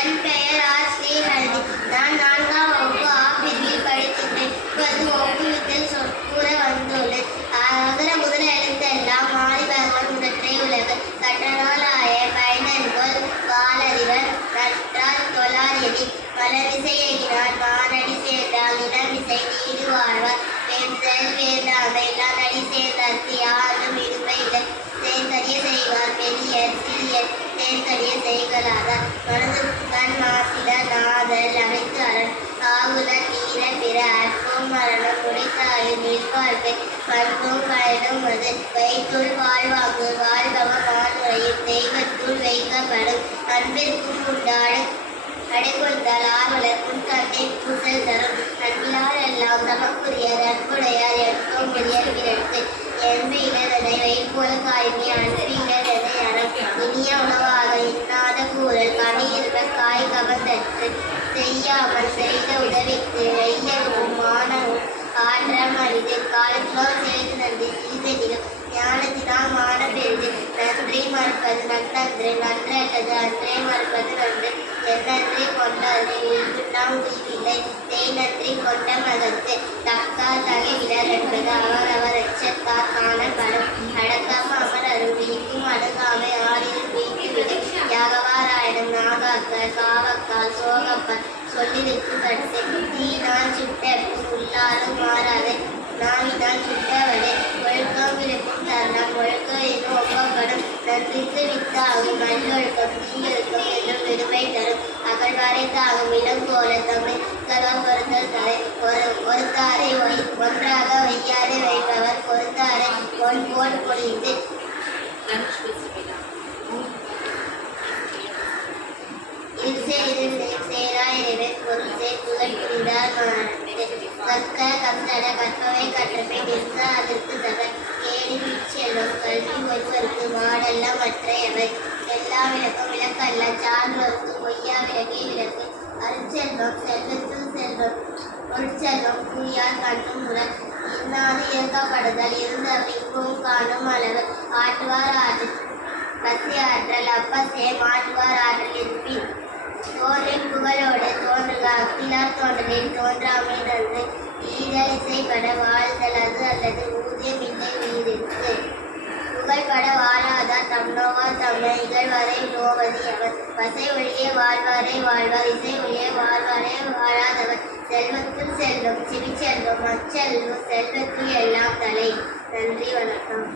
என் பெயர் ஸ்ரீஹரி. நான் 4ஆம் வகுப்பு ஆ பிரிவில் படிக்கின்றேன். இப்போது ஒப்புவித்தல் கூற வந்துள்ளேன். அகர முதல எழுத்தெல்லாம் ஆதிபகவன் முதற்றே உலகு. கற்றனாலாய பயனன்கொள் காலறிவன் நற்றால் தொழாரெனி. மலமிசை எகினார் மானடி சேர்ந்தால் இளமிசை நீடு வாழ்வார். வேந்தல் வேண்டாமை எல்லாம் நடி சேர்ந்தார்க்கு யாரும் இடுமை இல்லை. சேர்ந்தறிய செய்வார் பெரியர் சிறியர் சேர்ந்தறிய செய்களாதார். மனதுக்கண் மாசில நாதல் அமைத்து அரண் ஆகுல நீர பிற அற்பும் மரணம் உடைத்தாயும் நிற்பார்க்கு பண்பும் பயனும் அது. வைத்துள் வாழ்வாங்கு வாழ்பவ மானுரையும் தெய்வத்துள் வைக்கப்படும் அன்பிற்கும் உண்டாடு அடைகொண்டால் ஆவலர் உன் கண்ணை பூசல் தரும். நன்பிலார் எல்லாம் தமக்குரியர் அன்புடையார் எடுக்கும் உரியர் பிறர்க்கு என்பினதனை வைப்போல காய்மி அன்பினதனை அறம். இனிய உணவாக இன்னாத கூறல் கனியிருப்ப காய் கவர்ந்தற்று செய்யாமல் செய்த உதவிக்கு வெய்யவும் மானவும் ஆற்றம் அரிது. காலத்திலாம் செய்து நன்றி சீதனிலும் ஞானத்தினால் மான பெரிது. நன்றி மறுப்பது நன்றன்று நன்றல்லது அன்றே மறுப்பது நன்று. என்னன்றி கொண்டாது உயிர்குண்ணாம் உயிரில்லை தேய் நன்றி கொண்ட மகற்கு தக்கார் தகைவிலர் என்பது அவரவர் எச்சத்தார் காணப்படும். அடக்கம் அமர் அருவிக்கும் அணுகாமை ஆடியில் வீட்டுவிடு. யாகவாராயணம் நாகாக்க காவக்கால் சோகப்பன் சொல்லிருக்கும் கட்டு. தீனால் சுட்டப்பும் உள்ளாலும் மாறாது நாவினால் சுட்டவடை. ஒழுக்கம் விழுக்கும் தருணம் ஒழுக்க என்னும் ஒப்பப்படும். நன்றிக்கு வித்தாகும் நல்லொழுக்கம் தீயொழுக்கம் என்னும் விடுமை தரும். அகழ்வாரை தாகும் இளங்கோல தம்மை கலம் பொருத்தல் தலை. ஒருத்தாரை ஒன்றாக வையாതെ வைப்பவர் பொறுத்தாரை பொன் போல் பொழிந்து கற்க கற்றட கற்பவை கற்றபை நிற்க அதற்கு தக. கேடி செல்வம் கல்வி ஒருவருக்கு மாடெல்லாம் மற்றையவை. எல்லா விளக்கும் விளக்கல்ல சார்ந்தோருக்கு பொய்யா விளக்கே விளக்கு. அருட்செல்வம் செல்வத்துள் செல்வம் பொருட்செல்வம் கூயார் கண்ணும் முரண். இன்னாது இயக்கப்படுதல் இருந்தவிக்கும் காணும் அளவு. ஆட்டுவார் ஆற்று பசி ஆற்றல் அப்பசே மாட்டுவார் ஆற்றல் இருப்பின். தோன்றின் புகழோடு தோன்றுக அக்கிலார் தோன்றலில் தோன்றாமை நன்று. ஈதல் இசைப்பட வாழ்தல் அது அல்லது ஊதியம் இல்லை உயிருக்கு. புகழ்பட வாழாதார் தம் நோவார் தம்மை இகழ்வரை நோவது எவர். பசை ஒழியே வாழ்வாரே வாழ்வார் இசை ஒழியே வாழ்வாரே வாழாதவர். செல்வத்துள் செல்வம் சிவிச்செல்வம் அச்செல்வம் செல்வத்துள் எல்லாம் தலை. நன்றி வணக்கம்.